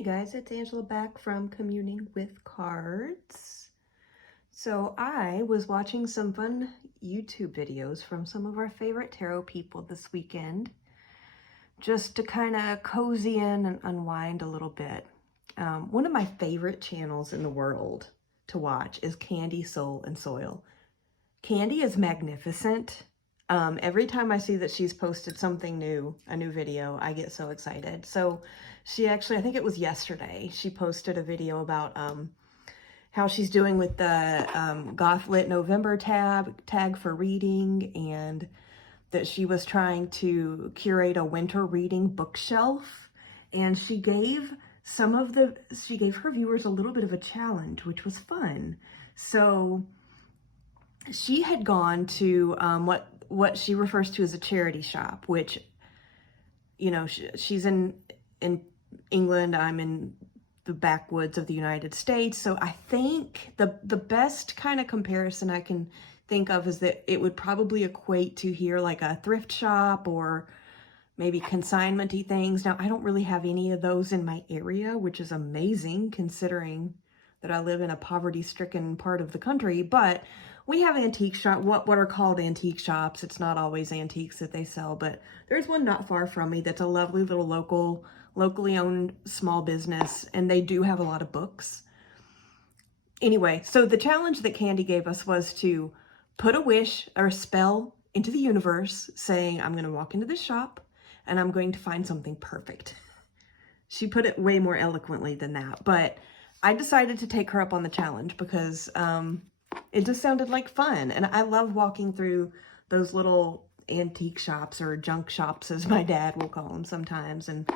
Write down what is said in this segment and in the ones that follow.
Hey guys, it's Angela back from Communing with Cards. So I was watching some fun YouTube videos from some of our favorite tarot people this weekend, just to kind of cozy in and unwind a little bit. One of my favorite channels in the world to watch is Candy, Soul, and Soil. Candy is magnificent. Every time I see that she's posted something new, a new video, I get so excited. So she actually, I think it was yesterday, she posted a video about how she's doing with the Goth Lit November tag for reading, and that she was trying to curate a winter reading bookshelf. And she gave her viewers a little bit of a challenge, which was fun. So she had gone to what she refers to as a charity shop, which, you know, she's in England, I'm in the backwoods of the United States. So I think the best kind of comparison I can think of is that it would probably equate to here like a thrift shop or maybe consignment-y things. Now, I don't really have any of those in my area, which is amazing considering that I live in a poverty-stricken part of the country, but we have antique shop, what are called antique shops. It's not always antiques that they sell, but there's one not far from me that's a lovely little locally owned small business, and they do have a lot of books. Anyway, so the challenge that Candy gave us was to put a wish or a spell into the universe saying, I'm going to walk into this shop and I'm going to find something perfect. She put it way more eloquently than that, but I decided to take her up on the challenge because it just sounded like fun. And I love walking through those little antique shops, or junk shops as my dad will call them sometimes, and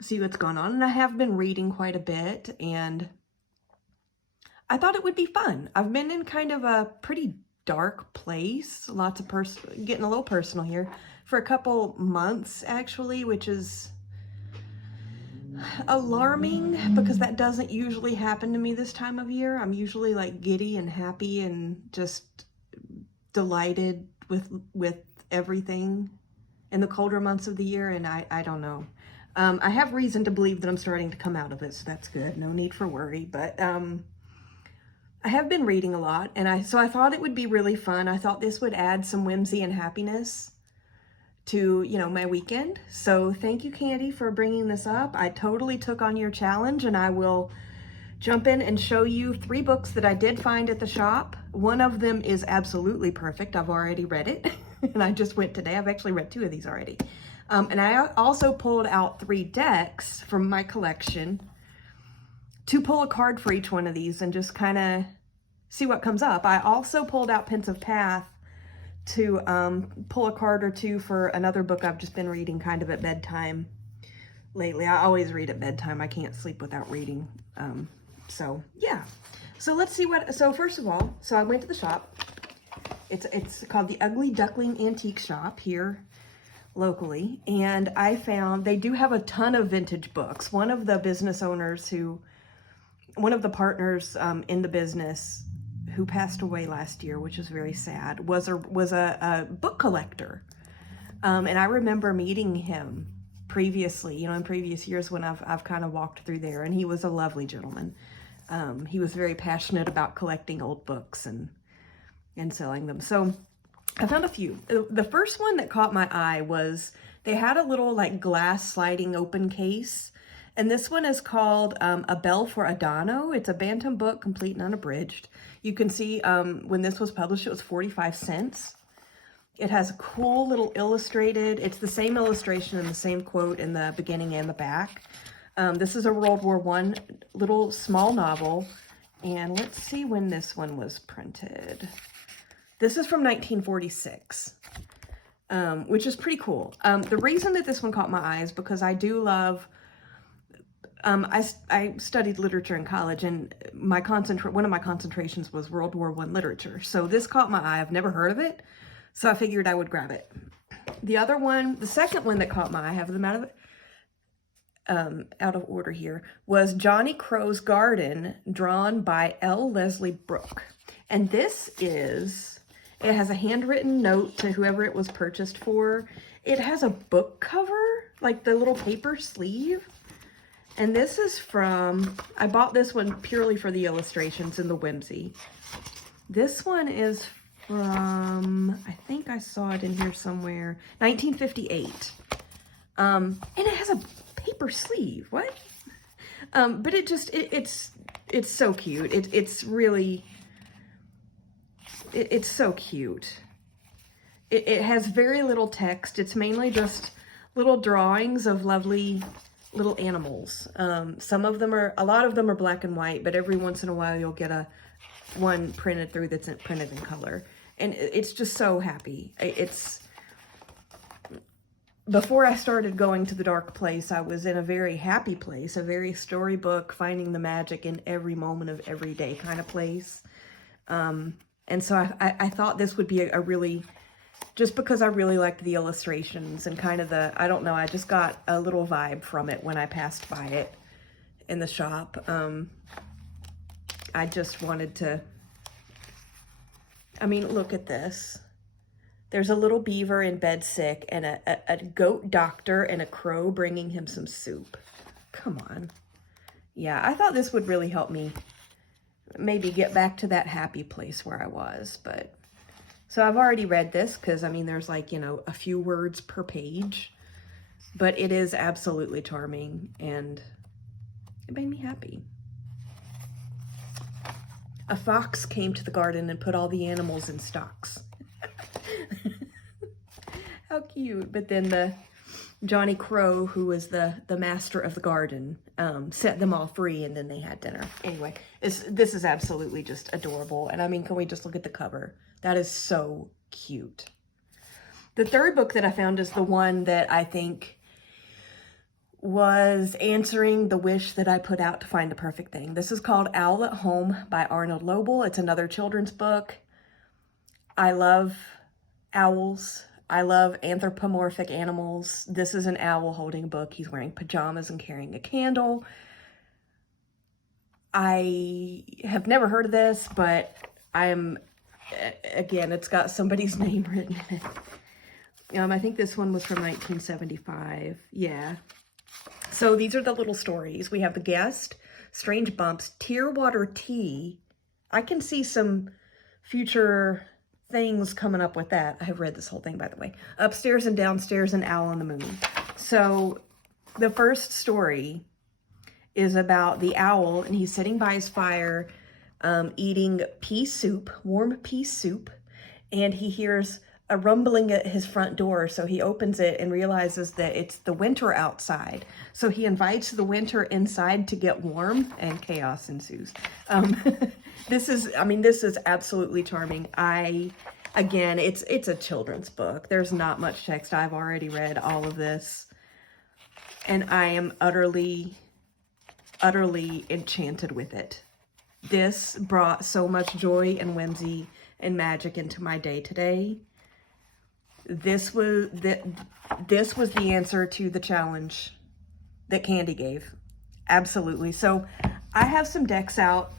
see what's going on. And I have been reading quite a bit, and I thought it would be fun. I've been in kind of a pretty dark place, lots of getting a little personal here, for a couple months actually, which is alarming because that doesn't usually happen to me this time of year. I'm usually like giddy and happy and just delighted with everything in the colder months of the year, and I don't know. I have reason to believe that I'm starting to come out of it, so that's good. No need for worry, but I have been reading a lot, and so I thought it would be really fun. I thought this would add some whimsy and happiness to, you know, my weekend. So thank you, Candy, for bringing this up. I totally took on your challenge, and I will jump in and show you 3 books that I did find at the shop. One of them is absolutely perfect. I've already read it, and I just went today. I've actually read 2 of these already. And I also pulled out 3 decks from my collection to pull a card for each one of these and just kind of see what comes up. I also pulled out Pensive Path to pull a card or 2 for another book I've just been reading kind of at bedtime lately. I always read at bedtime. I can't sleep without reading. So yeah. So let's see so first of all, so I went to the shop. It's called the Ugly Duckling Antique Shop here locally, and I found they do have a ton of vintage books. One of the partners in the business who passed away last year, which is very sad, was a book collector. And I remember meeting him previously, you know, in previous years when I've kind of walked through there, and he was a lovely gentleman. He was very passionate about collecting old books and selling them. So I found a few. The first one that caught my eye was they had a little like glass sliding open case. And this one is called A Bell for Adano. It's a Bantam book, complete and unabridged. You can see when this was published, it was 45 cents. It has a cool little illustrated, it's the same illustration and the same quote in the beginning and the back. This is a World War I little small novel. And let's see when this one was printed. This is from 1946, which is pretty cool. The reason that this one caught my eye is because I do love, I studied literature in college, and one of my concentrations was World War I literature. So this caught my eye. I've never heard of it, so I figured I would grab it. The second one that caught my eye, I have them out of order here, was Johnny Crow's Garden, drawn by L. Leslie Brooke. And it has a handwritten note to whoever it was purchased for. It has a book cover, like the little paper sleeve. And this is from, I bought this one purely for the illustrations and the whimsy. This one is from, I think I saw it in here somewhere, 1958. And it has a paper sleeve. What? But it just, it's so cute. It's really, it's so cute. It has very little text. It's mainly just little drawings of lovely little animals. Some of them are, a lot of them are black and white, but every once in a while you'll get one printed through that's printed in color. And it's just so happy. Before I started going to the dark place, I was in a very happy place, a very storybook, finding the magic in every moment of every day kind of place. And so I thought this would be a really, just because I really liked the illustrations and kind of the, I don't know, I just got a little vibe from it when I passed by it in the shop. I just wanted to, I mean, look at this. There's a little beaver in bed sick and a goat doctor and a crow bringing him some soup. Come on. Yeah, I thought this would really help me maybe get back to that happy place where I was, but... So I've already read this because, I mean, there's like, you know, a few words per page, but it is absolutely charming and it made me happy. A fox came to the garden and put all the animals in stocks. How cute. But then the Johnny Crow, who was the master of the garden, set them all free and then they had dinner. Anyway, this is absolutely just adorable. And I mean, can we just look at the cover? That is so cute. The third book that I found is the one that I think was answering the wish that I put out to find the perfect thing. This is called Owl at Home by Arnold Lobel. It's another children's book. I love owls. I love anthropomorphic animals. This is an owl holding a book. He's wearing pajamas and carrying a candle. I have never heard of this, but I am, again, it's got somebody's name written in it. I think this one was from 1975. Yeah. So these are the little stories. We have The Guest, Strange Bumps, Tearwater Tea. I can see some future things coming up with that. I have read this whole thing, by the way. Upstairs and Downstairs and Owl on the Moon. So the first story is about the owl, and he's sitting by his fire eating pea soup, warm pea soup, and he hears a rumbling at his front door. So he opens it and realizes that it's the winter outside. So he invites the winter inside to get warm, and chaos ensues. This is absolutely charming. Again, it's a children's book. There's not much text. I've already read all of this, and I am utterly enchanted with it. This brought so much joy and whimsy and magic into my day today. This was the answer to the challenge that Candy gave. Absolutely. So I have some decks out.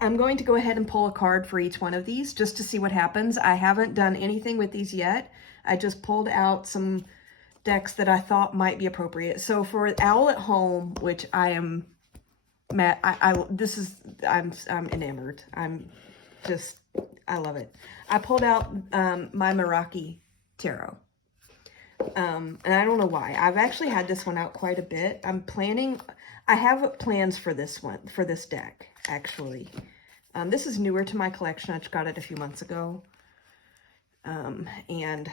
I'm going to go ahead and pull a card for each one of these just to see what happens. I haven't done anything with these yet. I just pulled out some decks that I thought might be appropriate. So for Owl at Home, which I am mad, I'm enamored. I love it. I pulled out my Meraki Tarot. And I don't know why. I've actually had this one out quite a bit. I have plans for this one, for this deck, actually. This is newer to my collection. I just got it a few months ago. And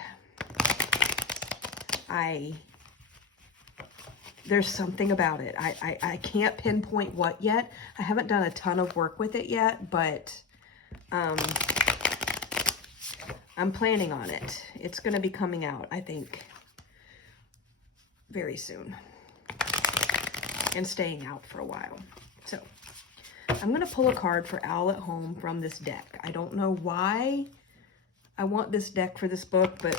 there's something about it. I can't pinpoint what yet. I haven't done a ton of work with it yet, but I'm planning on it. It's going to be coming out, I think, very soon, and staying out for a while. So I'm going to pull a card for Owl at Home from this deck. I don't know why I want this deck for this book, but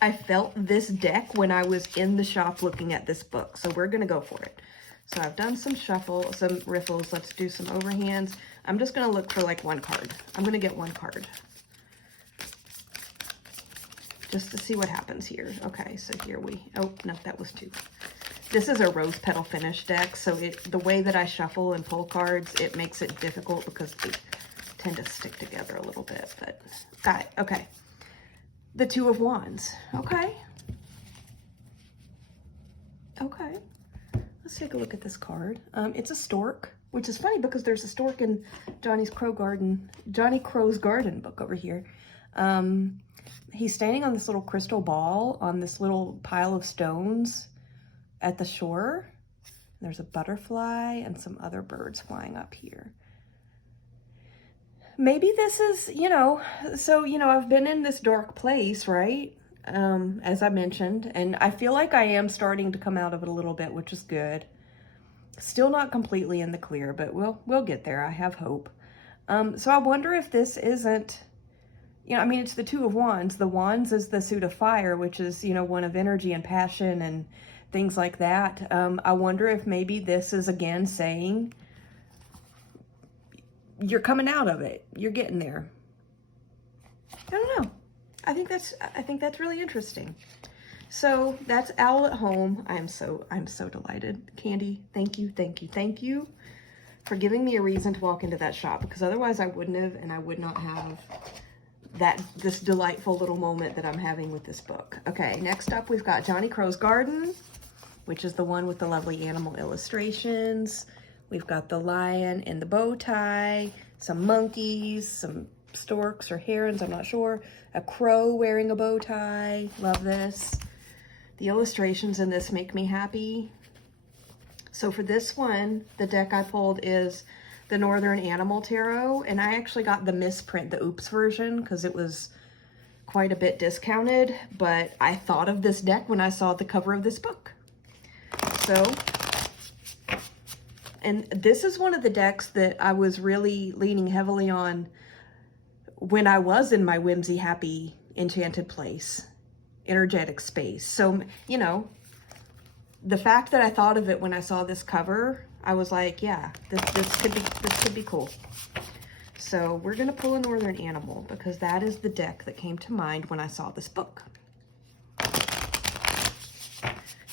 I felt this deck when I was in the shop looking at this book. So we're going to go for it. So I've done some some riffles. Let's do some overhands. I'm just going to look for like one card. I'm going to get one card just to see what happens here. Okay, so here oh, no, that was two. This is a rose petal finish deck, so the way that I shuffle and pull cards, it makes it difficult because they tend to stick together a little bit, but got it. Okay. The Two of Wands. Okay. Okay. Let's take a look at this card. It's a stork, which is funny because there's a stork in Johnny Crow's Garden book over here. He's standing on this little crystal ball on this little pile of stones at the shore. There's a butterfly and some other birds flying up here. Maybe this is, so, I've been in this dark place, right? As I mentioned, and I feel like I am starting to come out of it a little bit, which is good. Still not completely in the clear, but we'll get there. I have hope. So I wonder if this isn't, it's the Two of Wands. The Wands is the suit of fire, which is, one of energy and passion and things like that. I wonder if maybe this is again saying you're coming out of it. You're getting there. I don't know. I think that's really interesting. So that's Owl at Home. I'm so delighted. Candy, thank you for giving me a reason to walk into that shop, because otherwise I wouldn't have, and I would not have this delightful little moment that I'm having with this book. Okay, next up we've got Johnny Crow's Garden, which is the one with the lovely animal illustrations. We've got the lion in the bow tie, some monkeys, some storks or herons, I'm not sure. A crow wearing a bow tie. Love this. The illustrations in this make me happy. So for this one, the deck I pulled is the Northern Animal Tarot, and I actually got the misprint, the Oops version, because it was quite a bit discounted, but I thought of this deck when I saw the cover of this book. So, and this is one of the decks that I was really leaning heavily on when I was in my whimsy, happy, enchanted place, energetic space. So, the fact that I thought of it when I saw this cover, I was like, yeah, this could be cool. So we're gonna pull a Northern Animal because that is the deck that came to mind when I saw this book.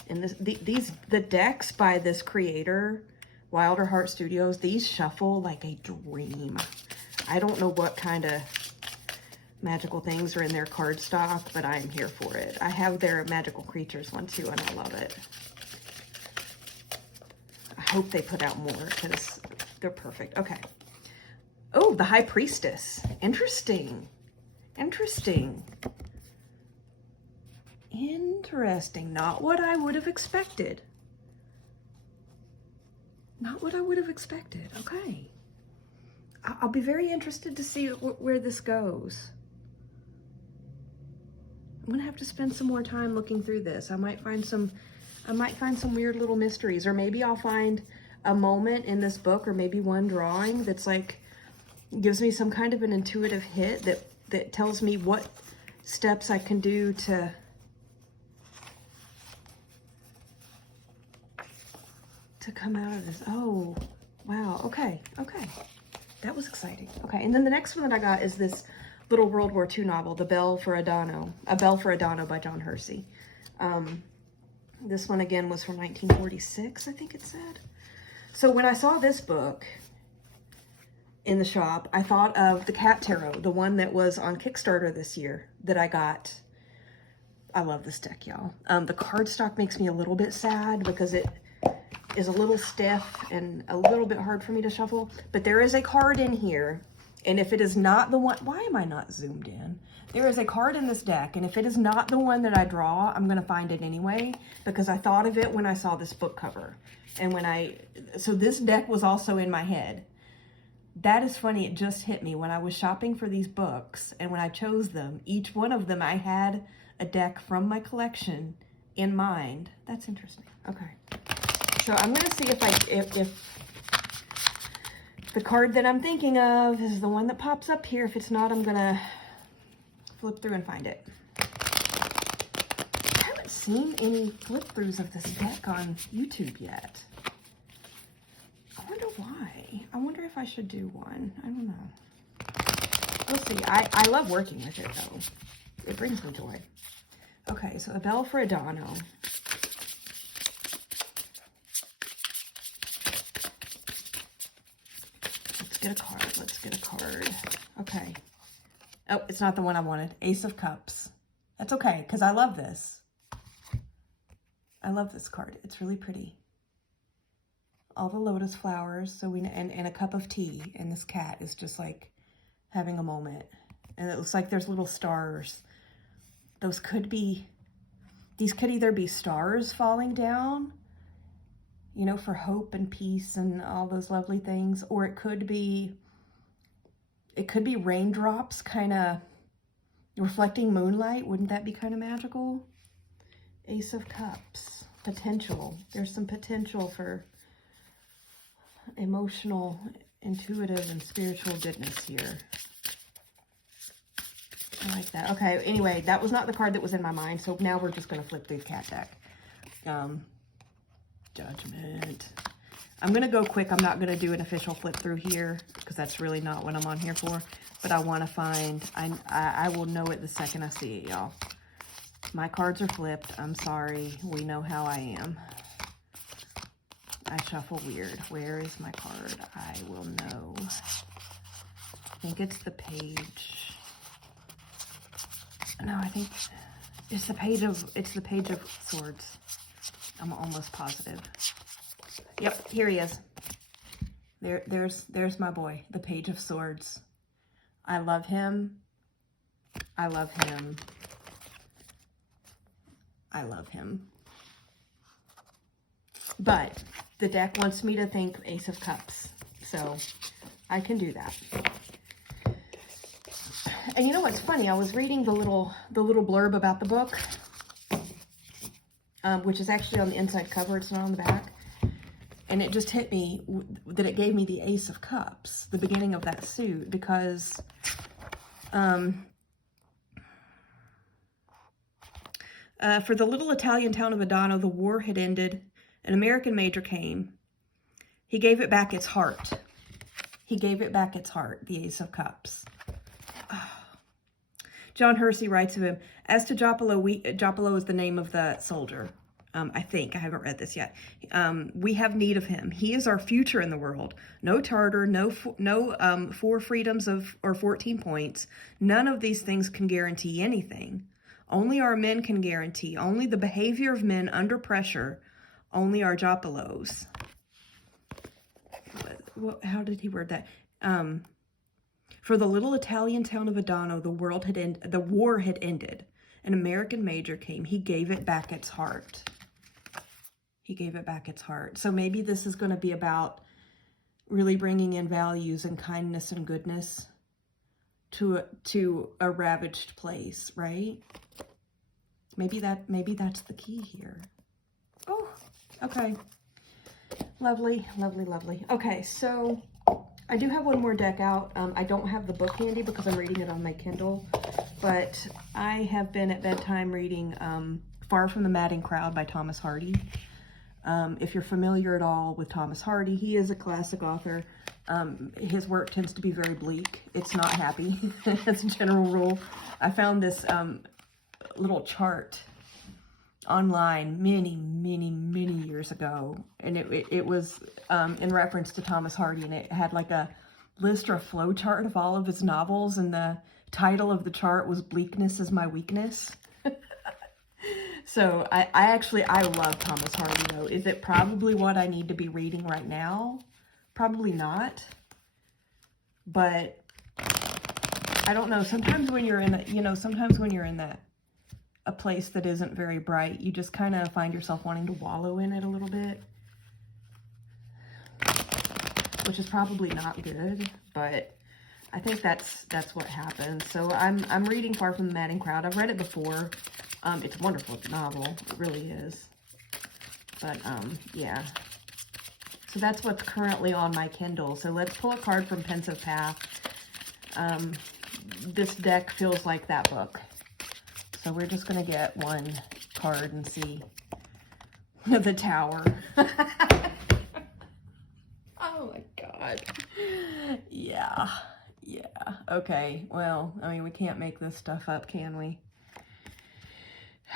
And the decks by this creator, Wilder Heart Studios, these shuffle like a dream. I don't know what kind of magical things are in their card stock, but I am here for it. I have their Magical Creatures one too, and I love it. I hope they put out more because they're perfect. Okay. Oh, the High Priestess. Interesting. Interesting. Interesting. Not what I would have expected. Not what I would have expected. Okay. I'll be very interested to see where this goes. I'm gonna have to spend some more time looking through this. I might find some weird little mysteries, or maybe I'll find a moment in this book, or maybe one drawing that's like gives me some kind of an intuitive hit that tells me what steps I can do to come out of this. Oh, wow. Okay. That was exciting. Okay, and then the next one that I got is this little World War II novel, A Bell for Adano by John Hersey. This one again was from 1946, I think it said. So when I saw this book in the shop, I thought of the Cat Tarot, the one that was on Kickstarter this year that I got. I love this deck, y'all. The cardstock makes me a little bit sad because it is a little stiff and a little bit hard for me to shuffle, but there is a card in here, and if it is not the one, why am I not zoomed in? There is a card in this deck, and if it is not the one that I draw, I'm gonna find it anyway, because I thought of it when I saw this book cover, and so this deck was also in my head. That is funny, it just hit me when I was shopping for these books, and when I chose them, each one of them I had a deck from my collection in mind. That's interesting. Okay. So I'm going to see if the card that I'm thinking of is the one that pops up here. If it's not, I'm going to flip through and find it. I haven't seen any flip throughs of this deck on YouTube yet. I wonder why. I wonder if I should do one. I don't know. We'll see. I love working with it, though. It brings me joy. Okay, so A Bell for Adano. get a card. Let's get a card. Okay. Oh, it's not the one I wanted. Ace of Cups. That's okay, because I love this. I love this card. It's really pretty. All the lotus flowers. So and a cup of tea. And this cat is just like having a moment. And it looks like there's little stars. These could either be stars falling down, you know, for hope and peace and all those lovely things, or it could be raindrops kind of reflecting moonlight. Wouldn't that be kind of magical? Ace of Cups, potential. There's some potential for emotional, intuitive, and spiritual goodness here. I like that. Okay, anyway, that was not the card that was in my mind, so now we're just going to flip the cat deck. Judgment. I'm going to go quick. I'm not going to do an official flip through here because that's really not what I'm on here for. But I want to find, I will know it the second I see it, y'all. My cards are flipped. I'm sorry. We know how I am. I shuffle weird. Where is my card? I will know. I think it's the page. No, I think it's the page of swords. I'm almost positive. Yep, here he is. There's my boy, the Page of Swords. I love him. I love him. I love him. But the deck wants me to think Ace of Cups, so I can do that. And you know what's funny? I was reading the little blurb about the book, which is actually on the inside cover. It's not on the back. And it just hit me that it gave me the Ace of Cups, the beginning of that suit, because for the little Italian town of Adano, the war had ended. An American major came. He gave it back its heart. He gave it back its heart, the Ace of Cups. John Hersey writes of him, as to Giappolo, Giappolo is the name of the soldier. I think. I haven't read this yet. We have need of him. He is our future in the world. No charter, no 4 freedoms or 14 points. None of these things can guarantee anything. Only our men can guarantee. Only the behavior of men under pressure. Only our Giappolos. How did he word that? For the little Italian town of Adano, the war had ended. An American major came. He gave it back its heart. He gave it back its heart. So maybe this is going to be about really bringing in values and kindness and goodness to a ravaged place, right? Maybe that's the key here. Oh, okay. Lovely, lovely, lovely. Okay, so I do have one more deck out. I don't have the book handy because I'm reading it on my Kindle, but I have been at bedtime reading Far from the Madding Crowd by Thomas Hardy. If you're familiar at all with Thomas Hardy, he is a classic author. His work tends to be very bleak. It's not happy. That's a general rule. I found this little chart online many years ago, and it was in reference to Thomas Hardy, and it had like a list or a flow chart of all of his novels, and the title of the chart was Bleakness is My Weakness. So I love Thomas Hardy, though. Is it probably what I need to be reading right now? Probably not. But I don't know. Sometimes when you're in a place that isn't very bright, you just kind of find yourself wanting to wallow in it a little bit, which is probably not good, but I think that's what happens. So I'm reading Far from the Madding Crowd. I've read it before. It's a wonderful novel. It really is. But yeah. So that's what's currently on my Kindle. So let's pull a card from Pensive Path. This deck feels like that book. So we're just going to get one card and see. The Tower. Oh my God. Yeah. Okay. Well, I mean, we can't make this stuff up, can we?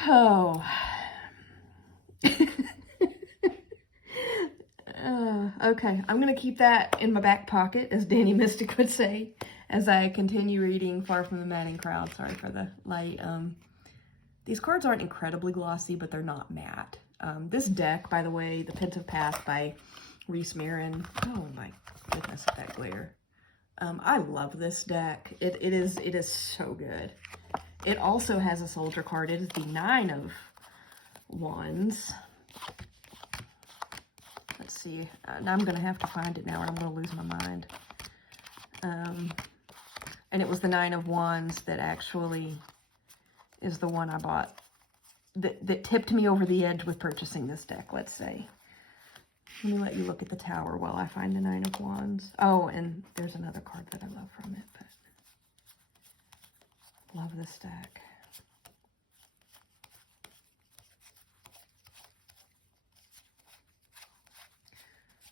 Oh. Okay, I'm gonna keep that in my back pocket, as Danny Mystic would say, as I continue reading Far from the Madding Crowd. Sorry for the light. These cards aren't incredibly glossy, but they're not matte. This deck, by the way, The Pensive Path by Reese Marin. Oh my goodness, that glare. I love this deck. It is so good. It also has a soldier card. It is the 9 of Wands. Let's see. I'm going to have to find it now, or I'm going to lose my mind. And it was the 9 of Wands that actually is the one I bought, that tipped me over the edge with purchasing this deck, let's say. Let me let you look at the Tower while I find the 9 of Wands. Oh, and there's another card that I love from it, but love this deck.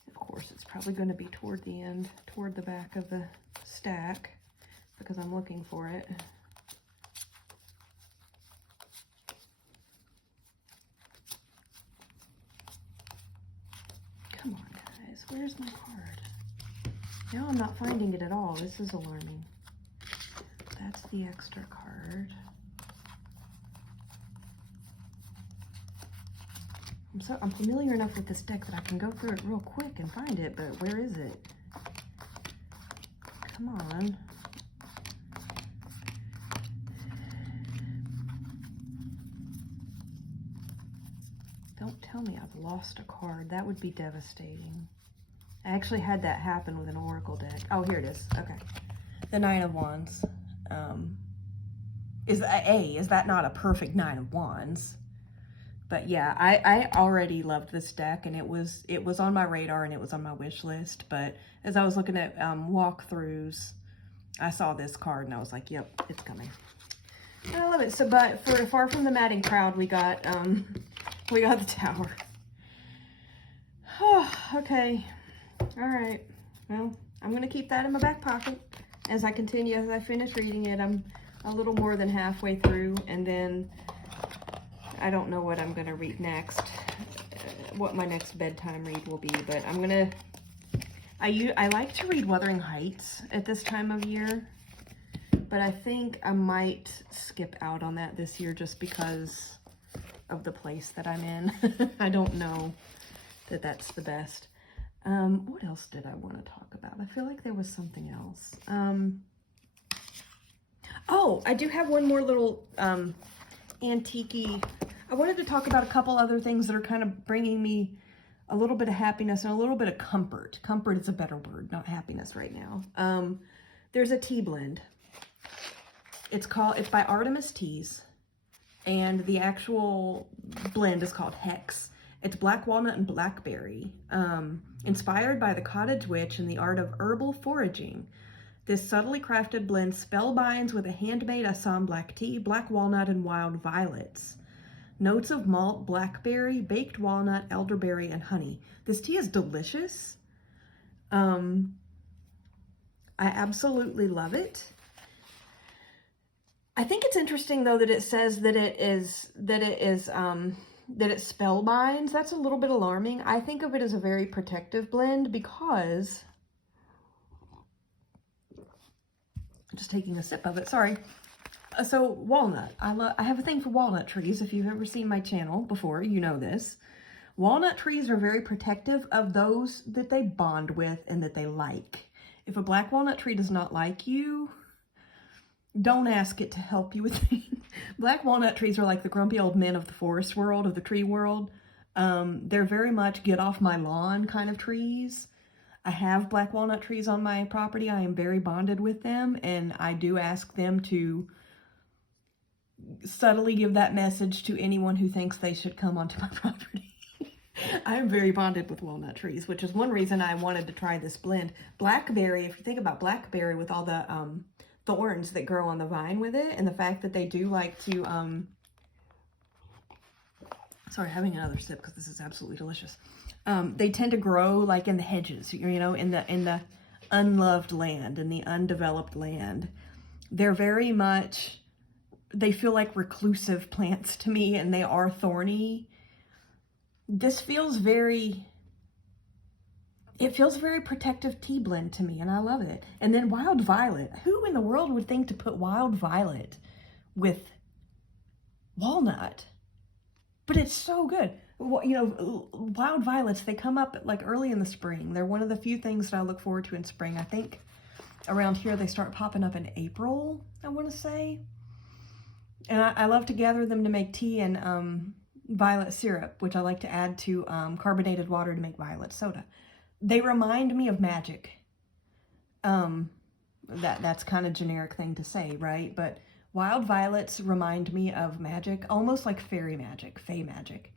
Of course, it's probably going to be toward the end, toward the back of the stack, because I'm looking for it. Come on, guys. Where's my card? Now I'm not finding it at all. This is alarming. That's the extra card. I'm familiar enough with this deck that I can go through it real quick and find it, but where is it? Come on. Don't tell me I've lost a card. That would be devastating. I actually had that happen with an Oracle deck. Oh, here it is. Okay. The 9 of Wands. Is that not a perfect 9 of Wands? But yeah, I already loved this deck, and it was on my radar and it was on my wish list. But as I was looking at walkthroughs, I saw this card and I was like, yep, it's coming. I love it. So, but for Far from the Madding Crowd, we got the Tower. Oh, okay. All right. Well, I'm gonna keep that in my back pocket as I continue. As I finish reading it, I'm a little more than halfway through, and then I don't know what I'm gonna read next, what my next bedtime read will be, but I like to read Wuthering Heights at this time of year, but I think I might skip out on that this year just because of the place that I'm in. I don't know that that's the best. What else did I want to talk about? I feel like there was something else. Oh, I do have one more little antique-y. I wanted to talk about a couple other things that are kind of bringing me a little bit of happiness and a little bit of comfort. Comfort is a better word, not happiness right now. There's a tea blend. It's by Artemis Teas, and the actual blend is called Hex. It's black walnut and blackberry, inspired by the cottage witch and the art of herbal foraging. This subtly crafted blend spellbinds with a handmade Assam black tea, black walnut, and wild violets. Notes of malt, blackberry, baked walnut, elderberry, and honey. This tea is delicious. I absolutely love it. I think it's interesting though that it says that it spellbinds. That's a little bit alarming. I think of it as a very protective blend because, I'm just taking a sip of it, sorry. So walnut, I have a thing for walnut trees. If you've ever seen my channel before, you know this. Walnut trees are very protective of those that they bond with and that they like. If a black walnut tree does not like you, don't ask it to help you with things. Black walnut trees are like the grumpy old men of the forest world, of the tree world. They're very much get off my lawn kind of trees. I have black walnut trees on my property. I am very bonded with them, and I do ask them to subtly give that message to anyone who thinks they should come onto my property. I am very bonded with walnut trees, which is one reason I wanted to try this blend. Blackberry, if you think about blackberry with all the thorns that grow on the vine with it, and the fact that they do like to, sorry, having another sip because this is absolutely delicious. They tend to grow like in the hedges, you know, in the unloved land, in the undeveloped land. They're very much, they feel like reclusive plants to me, and they are thorny. This feels very It feels a very protective tea blend to me, and I love it. And then wild violet. Who in the world would think to put wild violet with walnut? But it's so good. You know, wild violets, they come up like early in the spring. They're one of the few things that I look forward to in spring. I think around here they start popping up in April, I want to say. And I love to gather them to make tea and violet syrup, which I like to add to carbonated water to make violet soda. They remind me of magic. That's kind of generic thing to say, right? But wild violets remind me of magic, almost like fairy magic, fae magic.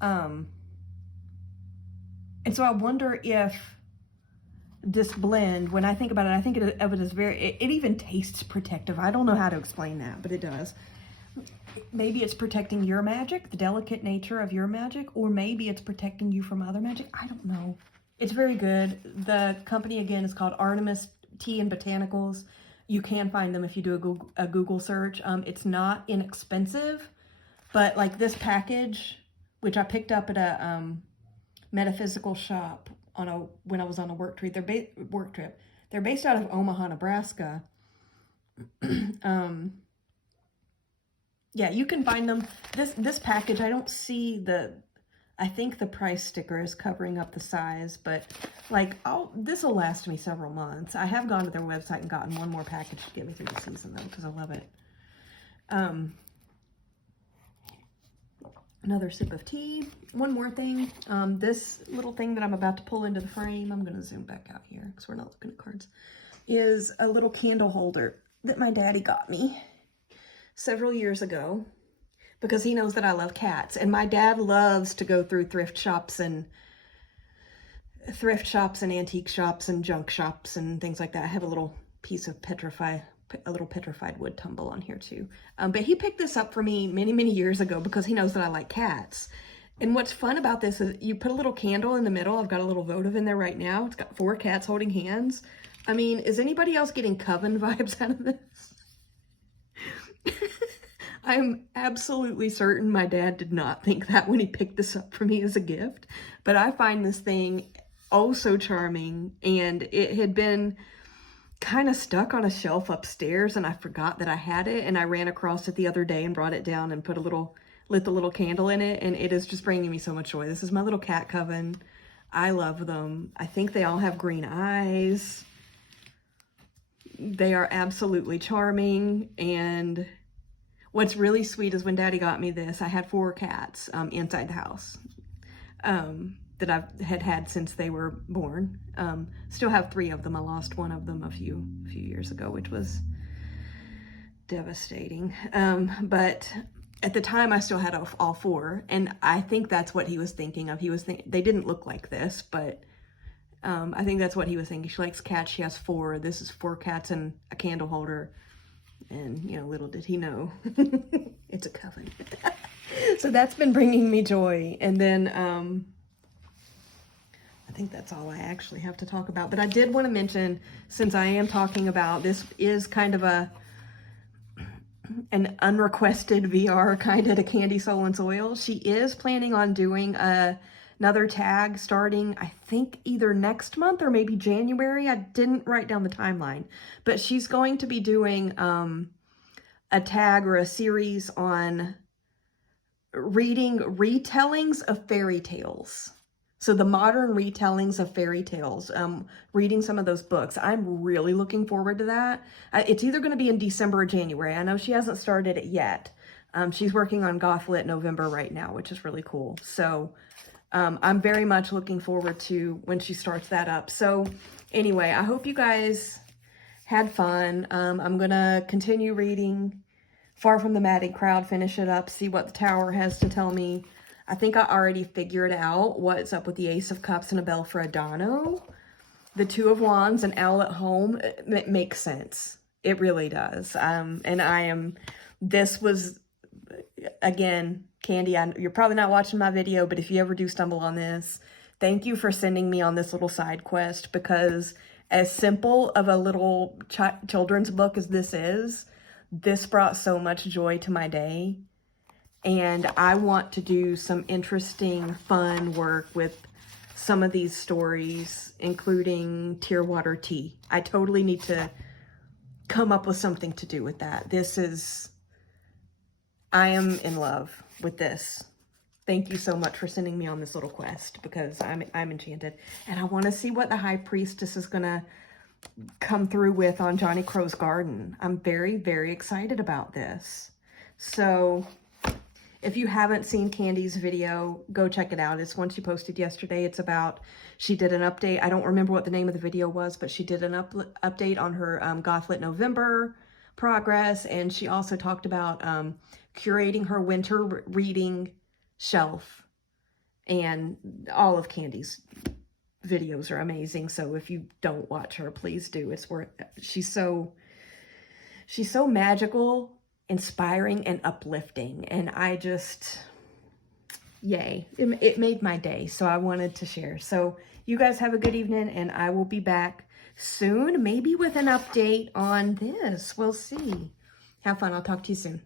And so I wonder if this blend, when I think about it, I think of it as it even tastes protective. I don't know how to explain that, but it does. Maybe it's protecting your magic, the delicate nature of your magic, or maybe it's protecting you from other magic. I don't know. It's very good. The company, again, is called Artemis Tea and Botanicals. You can find them if you do a Google search. It's not inexpensive, but like this package, which I picked up at a metaphysical shop when I was on a work trip. They're based out of Omaha, Nebraska. Yeah, you can find them. This package, I don't see I think the price sticker is covering up the size, but like, this will last me several months. I have gone to their website and gotten one more package to get me through the season though, because I love it. Another sip of tea. One more thing. This little thing that I'm about to pull into the frame, I'm going to zoom back out here because we're not looking at cards, is a little candle holder that my daddy got me several years ago because he knows that I love cats. And my dad loves to go through thrift shops and antique shops and junk shops and things like that. I have a little piece of petrified wood tumble on here too. But he picked this up for me many, many years ago because he knows that I like cats. And what's fun about this is you put a little candle in the middle. I've got a little votive in there right now. It's got 4 cats holding hands. I mean, is anybody else getting coven vibes out of this? I'm absolutely certain my dad did not think that when he picked this up for me as a gift. But I find this thing oh so charming, and it had been kind of stuck on a shelf upstairs and I forgot that I had it, and I ran across it the other day and brought it down and lit the little candle in it, and it is just bringing me so much joy. This is my little cat coven. I love them. I think they all have green eyes. They are absolutely charming, and what's really sweet is when Daddy got me this, I had 4 cats inside the house that I've had since they were born. Still have 3 of them. I lost one of them a few years ago, which was devastating. But at the time, I still had all 4, and I think that's what he was thinking of. They didn't look like this, but I think that's what he was thinking. She likes cats. She has 4. This is 4 cats and a candle holder. And, you know, little did he know, it's a coven. So that's been bringing me joy. And then I think that's all I actually have to talk about. But I did want to mention, since I am talking about, this is kind of an unrequested VR kind of to Candy Soul and Soil. She is planning on doing another tag starting, I think, either next month or maybe January. I didn't write down the timeline, but she's going to be doing a tag or a series on reading retellings of fairy tales. So the modern retellings of fairy tales, reading some of those books. I'm really looking forward to that. It's either going to be in December or January. I know she hasn't started it yet. She's working on Goth Lit November right now, which is really cool. So I'm very much looking forward to when she starts that up. So anyway, I hope you guys had fun. I'm going to continue reading Far from the Madding Crowd, finish it up, see what the Tower has to tell me. I think I already figured out what's up with the Ace of Cups and a Belfradano. The 2 of Wands and Owl at Home, it makes sense. It really does. This was, again, Candy, you're probably not watching my video, but if you ever do stumble on this, thank you for sending me on this little side quest, because as simple of a little children's book as this brought so much joy to my day. And I want to do some interesting, fun work with some of these stories, including Tearwater Tea. I totally need to come up with something to do with that. I am in love with this. Thank you so much for sending me on this little quest, because I'm enchanted. And I want to see what the High Priestess is going to come through with on Johnny Crow's Garden. I'm very, very excited about this. So if you haven't seen Candy's video, go check it out. It's one she posted yesterday. It's about, she did an update. I don't remember what the name of the video was, but she did an update on her Gothlit November progress. And she also talked about curating her winter reading shelf. And all of Candy's videos are amazing. So if you don't watch her, please do. It's worth it. She's so magical, inspiring, and uplifting, and I just, yay, it made my day, so I wanted to share. So you guys have a good evening, and I will be back soon, maybe with an update on this. We'll see. Have fun. I'll talk to you soon.